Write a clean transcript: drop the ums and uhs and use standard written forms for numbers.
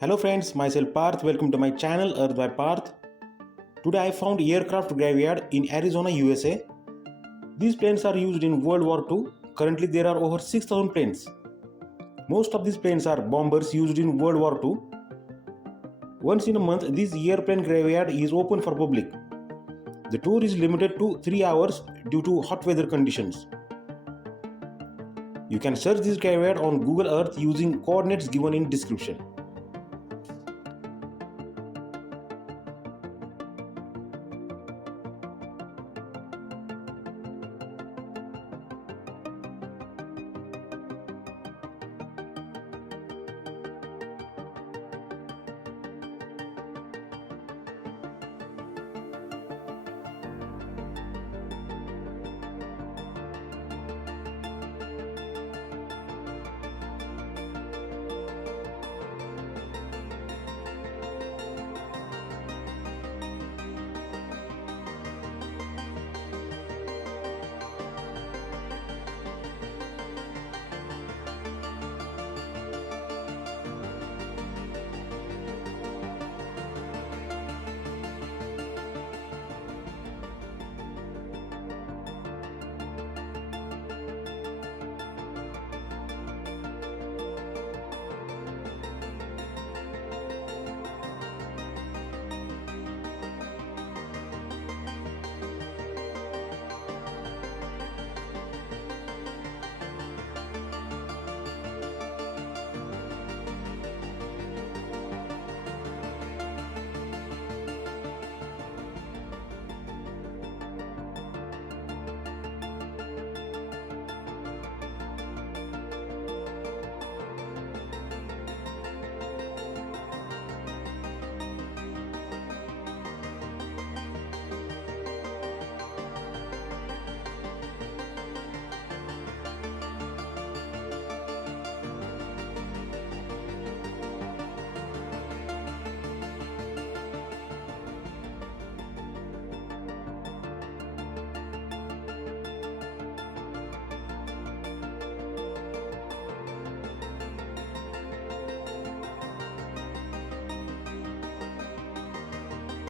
Hello friends, myself Parth. Welcome to my channel Earth by Parth. Today I found aircraft graveyard in Arizona, USA. These planes are used in World War II. Currently there are over 6,000 planes. Most of these planes are bombers used in World War II. Once in a month, this airplane graveyard is open for public. The tour is limited to 3 hours due to hot weather conditions. You can search this graveyard on Google Earth using coordinates given in description.